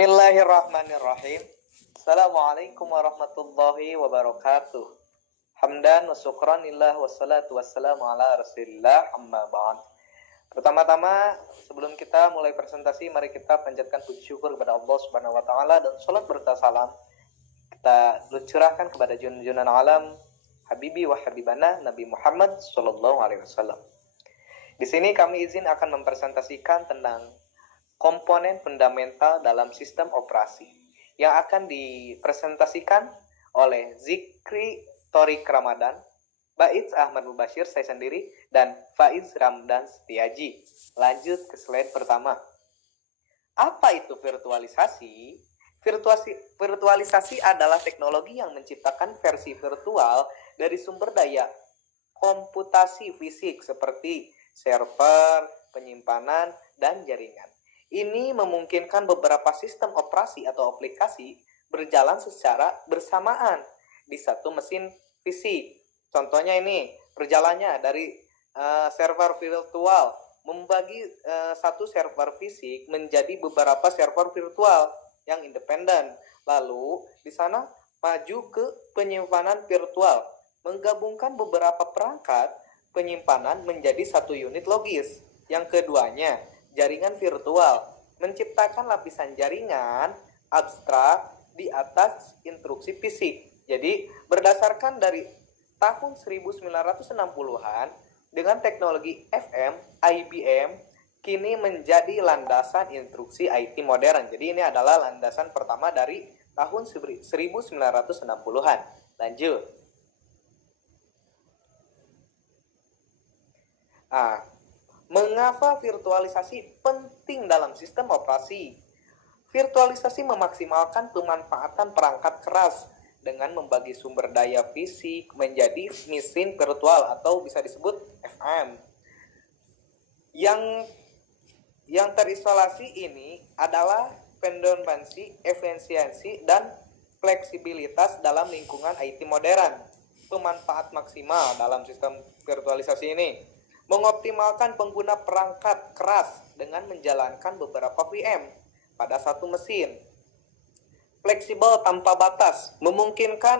Bismillahirrahmanirrahim. Assalamualaikum warahmatullahi wabarakatuh. Hamdan wa syukranillah wassalatu wassalamu ala rasulillah amma ba'd. Pertama-tama, sebelum kita mulai presentasi, mari kita panjatkan puji syukur kepada Allah Subhanahu wa taala dan salat berta salam kita lucurahkan kepada junjungan alam Habibi wa Habibana Nabi Muhammad sallallahu alaihi wasallam. Di sini kami izin akan mempresentasikan tentang komponen fundamental dalam sistem operasi yang akan dipresentasikan oleh Zikri Torik Ramadan, Baiz Ahmad Mubashir, saya sendiri, dan Faiz Ramdan Setiaji. Lanjut ke slide pertama. Apa itu virtualisasi? Virtualisasi adalah teknologi yang menciptakan versi virtual dari sumber daya komputasi fisik seperti server, penyimpanan, dan jaringan. Ini memungkinkan beberapa sistem operasi atau aplikasi berjalan secara bersamaan di satu mesin fisik. Contohnya ini, perjalannya dari server virtual, membagi satu server fisik menjadi beberapa server virtual yang independen. Lalu, di sana maju ke penyimpanan virtual, menggabungkan beberapa perangkat penyimpanan menjadi satu unit logis. Yang keduanya, jaringan virtual, menciptakan lapisan jaringan abstrak di atas instruksi fisik. Jadi berdasarkan dari tahun 1960-an dengan teknologi FM, IBM kini menjadi landasan instruksi IT modern. Jadi ini adalah landasan pertama dari tahun 1960-an. Lanjut. Mengapa virtualisasi penting dalam sistem operasi? Virtualisasi memaksimalkan pemanfaatan perangkat keras dengan membagi sumber daya fisik menjadi mesin virtual atau bisa disebut FM. Yang terisolasi ini adalah redundansi, efisiensi, dan fleksibilitas dalam lingkungan IT modern. Pemanfaat maksimal dalam sistem virtualisasi ini mengoptimalkan pengguna perangkat keras dengan menjalankan beberapa VM pada satu mesin. Fleksibel tanpa batas, memungkinkan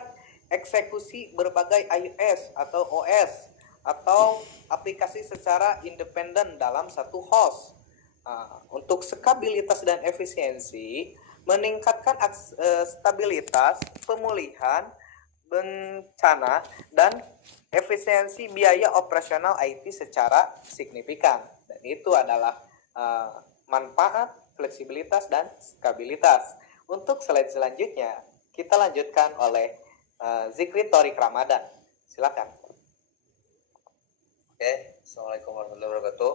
eksekusi berbagai iOS atau OS atau aplikasi secara independen dalam satu host. Untuk skabilitas dan efisiensi, meningkatkan stabilitas, pemulihan, bencana, dan efisiensi biaya operasional IT secara signifikan. Dan itu adalah manfaat, fleksibilitas, dan stabilitas. Untuk slide selanjutnya, kita lanjutkan oleh Zikri Torik Ramadan. Silakan. Oke, Assalamualaikum warahmatullahi wabarakatuh.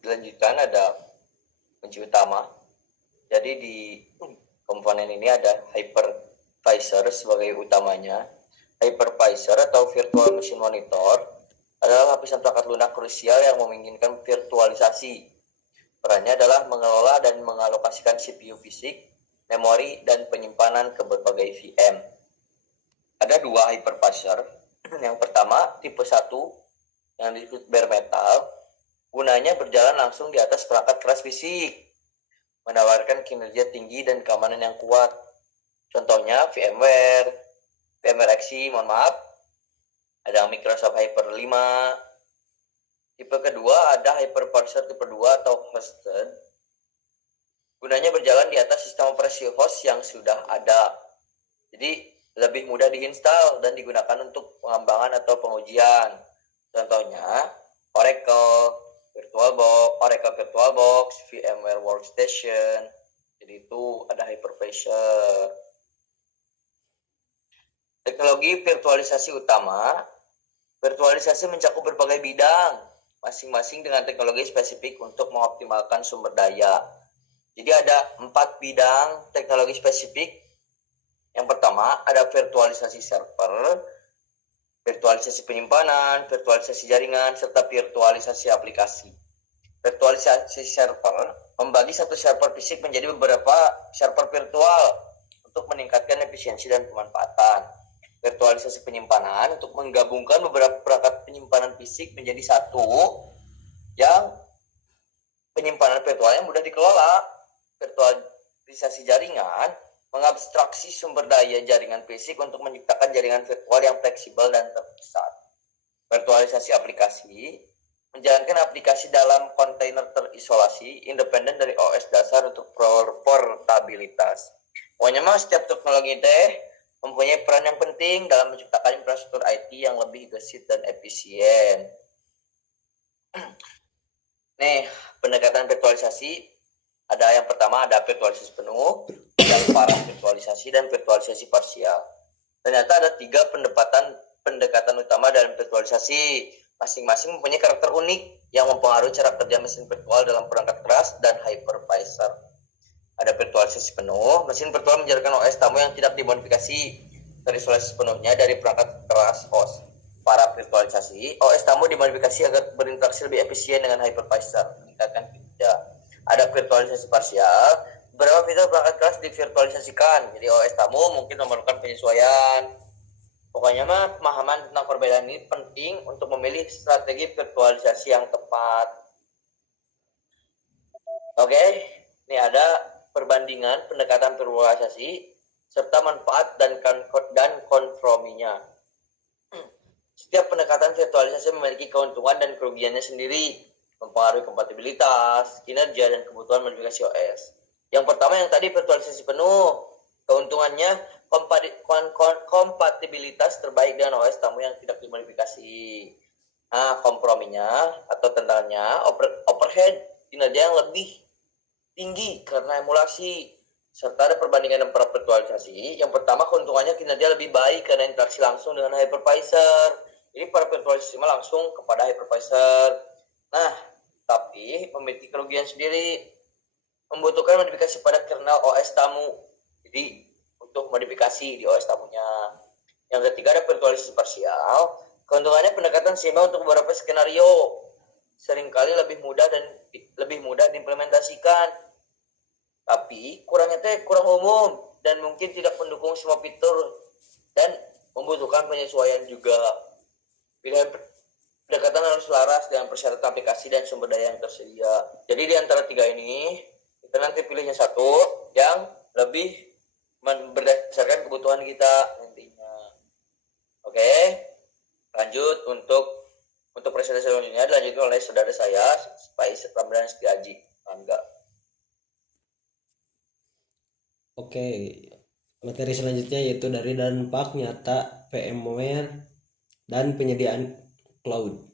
Dilanjutkan ada kunci utama. Jadi di komponen ini ada hypervisor sebagai utamanya. Hypervisor atau Virtual Machine Monitor adalah lapisan perangkat lunak krusial yang memungkinkan virtualisasi. Perannya adalah mengelola dan mengalokasikan CPU fisik, memori, dan penyimpanan ke berbagai VM. Ada dua hypervisor. Yang pertama, tipe 1, yang disebut bare metal, gunanya berjalan langsung di atas perangkat keras fisik, menawarkan kinerja tinggi dan keamanan yang kuat. Contohnya VMware XE, ada Microsoft Hyper 5. Tipe kedua ada Hypervisor tipe 2 atau hosted. Gunanya berjalan di atas sistem operasi host yang sudah ada. Jadi lebih mudah diinstal dan digunakan untuk pengembangan atau pengujian. Contohnya Oracle VirtualBox, VMware Workstation. Jadi itu ada hypervisor. Teknologi virtualisasi utama. Virtualisasi mencakup berbagai bidang, masing-masing dengan teknologi spesifik untuk mengoptimalkan sumber daya. Jadi ada 4 bidang teknologi spesifik. Yang pertama ada virtualisasi server, virtualisasi penyimpanan, virtualisasi jaringan, serta virtualisasi aplikasi. Virtualisasi server membagi satu server fisik menjadi beberapa server virtual untuk meningkatkan efisiensi dan pemanfaatan. Virtualisasi penyimpanan untuk menggabungkan beberapa perangkat penyimpanan fisik menjadi satu yang penyimpanan virtualnya mudah dikelola. virtualisasi jaringan mengabstraksi sumber daya jaringan fisik untuk menciptakan jaringan virtual yang fleksibel dan terpusat. Virtualisasi aplikasi menjalankan aplikasi dalam kontainer terisolasi, independen dari OS dasar untuk portabilitas. Pokoknya mah setiap teknologi mempunyai peran yang penting dalam menciptakan infrastruktur IT yang lebih gesit dan efisien. Nih, pendekatan virtualisasi ada yang pertama ada virtualisasi penuh, yang para virtualisasi dan virtualisasi parsial. Ternyata ada 3 pendekatan utama dalam virtualisasi. Masing-masing mempunyai karakter unik yang mempengaruhi cara kerja mesin virtual dalam perangkat keras dan hypervisor. Ada virtualisasi penuh, mesin virtual menjalankan OS tamu yang tidak dimodifikasi terisolasi sepenuhnya dari perangkat keras host. Para virtualisasi, OS tamu dimodifikasi agar berinteraksi lebih efisien dengan hypervisor, meningkatkan kinerja. Ada virtualisasi parsial, beberapa fitur perangkat keras divirtualisasikan, jadi OS tamu mungkin memerlukan penyesuaian. Pokoknya mah pemahaman tentang perbedaan ini penting untuk memilih strategi virtualisasi yang tepat. Oke, ini ada perbandingan pendekatan virtualisasi serta manfaat dan komprominya. Setiap pendekatan virtualisasi memiliki keuntungan dan kerugiannya sendiri, mempengaruhi kompatibilitas, kinerja, dan kebutuhan modifikasi OS. Yang pertama yang tadi virtualisasi penuh, keuntungannya kompatibilitas terbaik dengan OS tamu yang tidak dimodifikasi. Nah, komprominya atau tantangannya overhead kinerja yang lebih tinggi karena emulasi, serta ada perbandingan dengan virtualisasi. Yang pertama keuntungannya kinerja lebih baik karena interaksi langsung dengan hypervisor. Jadi para virtualisasi langsung kepada hypervisor. Nah, tapi memiliki kerugian sendiri, membutuhkan modifikasi pada kernel OS tamu. Jadi untuk modifikasi di OS tamunya. Yang ketiga ada virtualisasi parsial. Keuntungannya pendekatan seimbang untuk beberapa skenario. Seringkali lebih mudah diimplementasikan. Tapi kurang umum dan mungkin tidak mendukung semua fitur dan membutuhkan penyesuaian juga. Pilihan pendekatan harus selaras dengan persyaratan aplikasi dan sumber daya yang tersedia. Jadi di antara 3 ini kita nanti pilihnya satu yang lebih berdasarkan kebutuhan kita nantinya. Oke, lanjut untuk presentasi selanjutnya dilanjutkan oleh saudara saya Faiz Ramdan Setiaji. Enggak. Oke, materi selanjutnya yaitu dari dampak nyata VMware dan penyediaan cloud.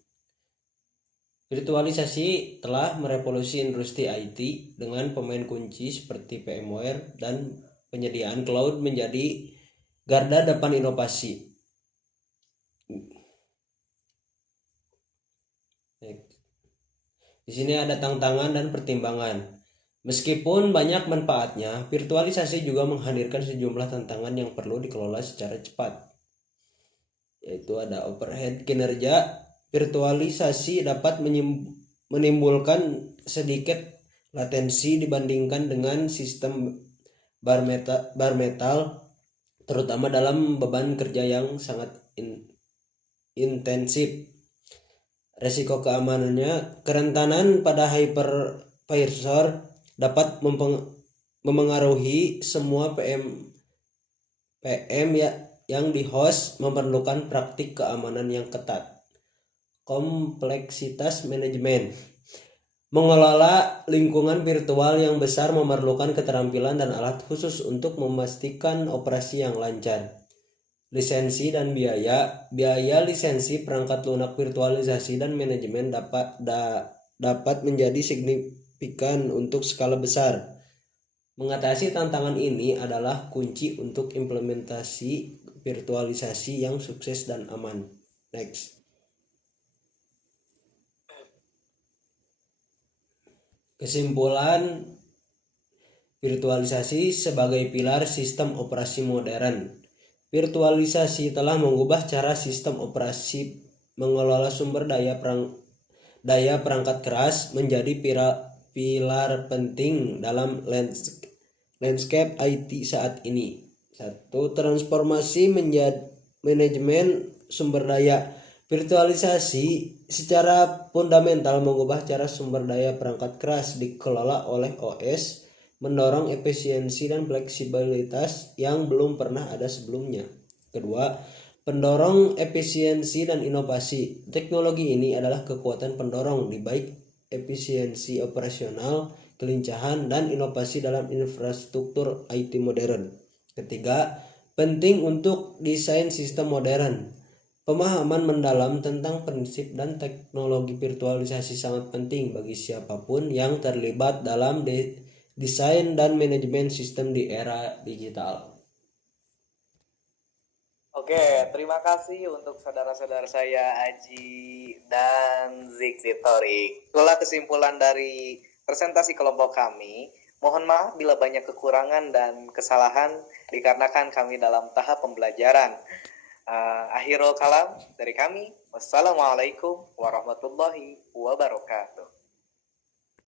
Virtualisasi telah merevolusi industri IT dengan pemain kunci seperti VMware dan penyediaan cloud menjadi garda depan inovasi. Di sini ada tantangan dan pertimbangan. Meskipun banyak manfaatnya, virtualisasi juga menghadirkan sejumlah tantangan yang perlu dikelola secara cepat. Yaitu ada overhead kinerja. Virtualisasi dapat menimbulkan sedikit latensi dibandingkan dengan sistem bare metal, terutama dalam beban kerja yang sangat intensif. Resiko keamanannya, kerentanan pada hypervisor dapat memengaruhi semua PM yang di host, memerlukan praktik keamanan yang ketat. Kompleksitas manajemen, mengelola lingkungan virtual yang besar memerlukan keterampilan dan alat khusus untuk memastikan operasi yang lancar. Lisensi dan biaya lisensi perangkat lunak virtualisasi dan manajemen dapat menjadi signifikan untuk skala besar. Mengatasi tantangan ini adalah kunci untuk implementasi virtualisasi yang sukses dan aman. Next. Kesimpulan, virtualisasi sebagai pilar sistem operasi modern. Virtualisasi telah mengubah cara sistem operasi mengelola sumber daya perangkat keras menjadi pilar penting dalam landscape IT saat ini. 1. Transformasi manajemen sumber daya. Virtualisasi secara fundamental mengubah cara sumber daya perangkat keras dikelola oleh OS mendorong efisiensi dan fleksibilitas yang belum pernah ada sebelumnya. Kedua, pendorong efisiensi dan inovasi. Teknologi ini adalah kekuatan pendorong di baik efisiensi operasional, kelincahan, dan inovasi dalam infrastruktur IT modern. Ketiga, penting untuk desain sistem modern. Pemahaman mendalam tentang prinsip dan teknologi virtualisasi sangat penting bagi siapapun yang terlibat dalam desain dan manajemen sistem di era digital. Oke, terima kasih untuk saudara-saudara saya Aji dan Zikri Torik. Itulah kesimpulan dari presentasi kelompok kami. Mohon maaf bila banyak kekurangan dan kesalahan dikarenakan kami dalam tahap pembelajaran. Akhirul kalam dari kami. Wassalamualaikum warahmatullahi wabarakatuh.